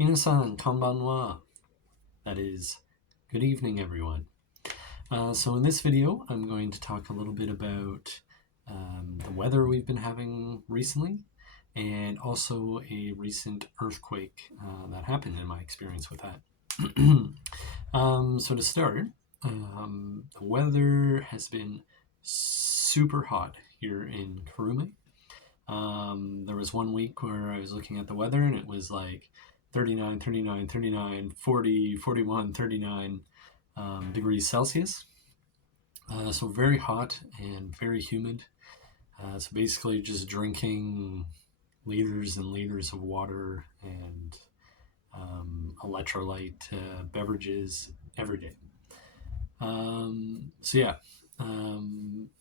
Minasan konbanwa. That is, good evening, everyone. So in this video, I'm going to talk a little bit about the weather we've been having recently, and also a recent earthquake that happened in my experience with that. So to start, the weather has been super hot here in Kurume. There was one week where I was looking at the weather and it was like 39, 39, 39, 40, 41, 39 degrees Celsius. So very hot and very humid. So basically just drinking liters and liters of water and electrolyte beverages every day. So yeah,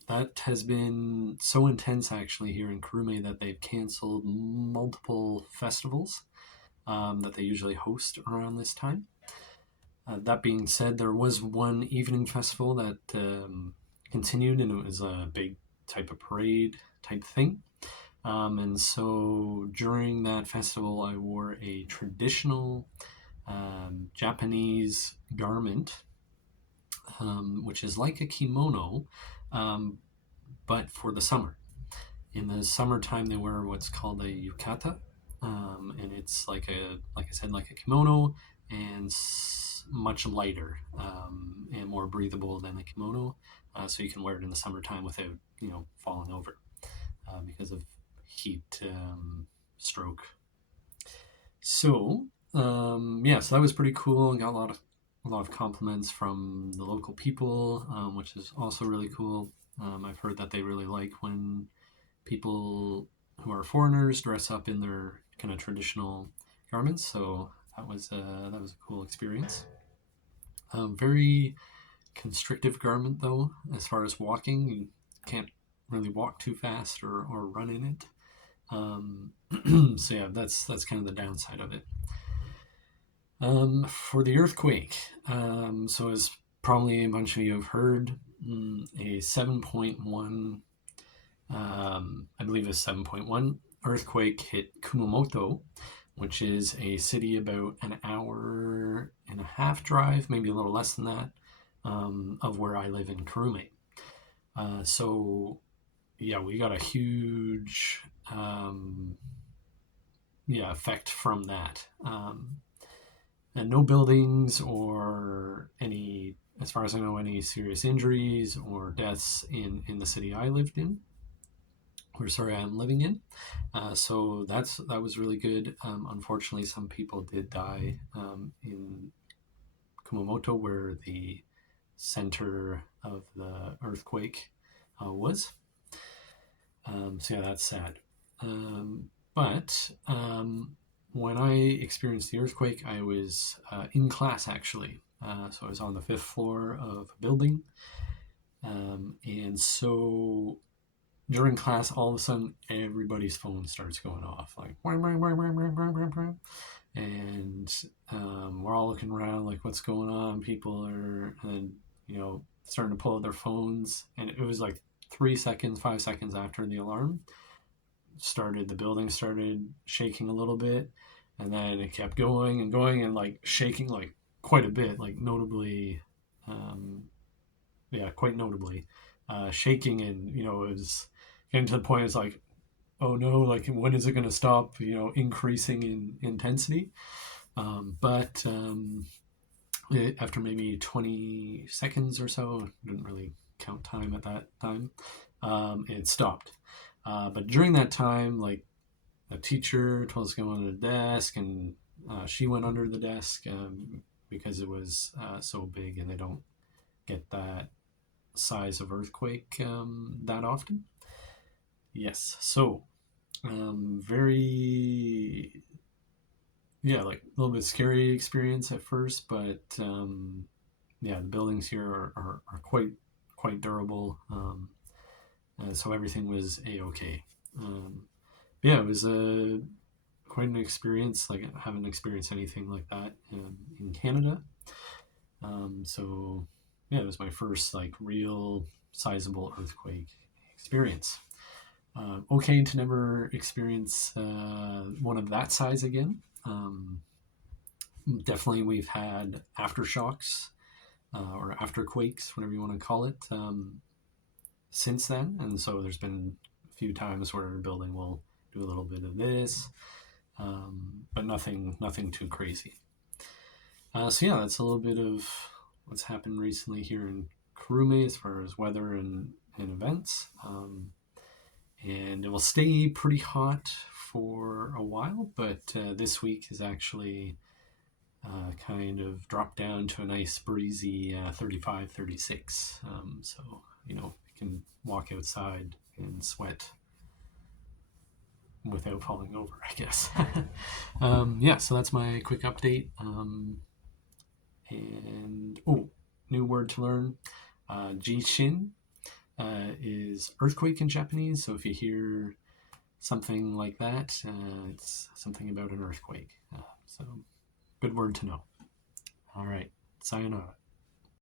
that has been so intense actually here in Kurume that they've canceled multiple festivals that they usually host around this time. That being said, there was one evening festival that continued, and it was a big type of parade type thing. And so during that festival, I wore a traditional Japanese garment, which is like a kimono, um, but for the summer. In the summertime, they wear what's called a yukata, and it's like I said, like a kimono, and much lighter and more breathable than the kimono, so you can wear it in the summertime without falling over because of heat stroke. So yeah, so that was pretty cool. Got a lot of compliments from the local people, which is also really cool. I've heard that they really like when people who are foreigners dress up in their kind of traditional garments. So that was a cool experience. Very constrictive garment though, as far as walking. You can't really walk too fast or run in it. So yeah, that's kind of the downside of it. For the earthquake, so as probably a bunch of you have heard, a 7.1, I believe a 7.1 earthquake hit Kumamoto, which is a city about an hour and a half drive, maybe a little less than that, of where I live in Kurume. So yeah, we got a huge effect from that. And no buildings or any, as far as I know, any serious injuries or deaths in the city I lived in, or sorry, I'm living in. So that was really good. Unfortunately, some people did die in Kumamoto, where the center of the earthquake was. So yeah, that's sad. But when I experienced the earthquake, I was in class actually. So I was on the fifth floor of a building. And so during class, all of a sudden, everybody's phone starts going off, like, and we're all looking around, like, what's going on? People are, starting to pull out their phones, and it was like 3 seconds, 5 seconds after the alarm started, the building started shaking a little bit, and then it kept going and going and like shaking like quite a bit, like notably, quite notably, shaking, and it was getting to the point. It's like, oh no, like when is it going to stop? Increasing in intensity. But after maybe 20 seconds or so, didn't really count time at that time, it stopped. But during that time, like, a teacher told us to go under the desk, and she went under the desk because it was so big, and they don't get that size of earthquake that often. Yes, so very, like a little bit scary experience at first, but the buildings here are quite durable, and so everything was a-okay. It was quite an experience. Like, I haven't experienced anything like that in Canada. So it was my first like real sizable earthquake experience. Okay to never experience one of that size again. Definitely, we've had aftershocks or afterquakes, whatever you want to call it, since then. And so there's been a few times where a building will do a little bit of this, but nothing too crazy. So yeah, that's a little bit of what's happened recently here in Kurume as far as weather and events. And it will stay pretty hot for a while, but this week is actually kind of dropped down to a nice breezy 35, 36. So, you can walk outside and sweat without falling over, I guess. Yeah, so that's my quick update. And, oh, new word to learn. Jishin is earthquake in Japanese. So if you hear something like that, it's something about an earthquake. So good word to know. All right. Sayonara.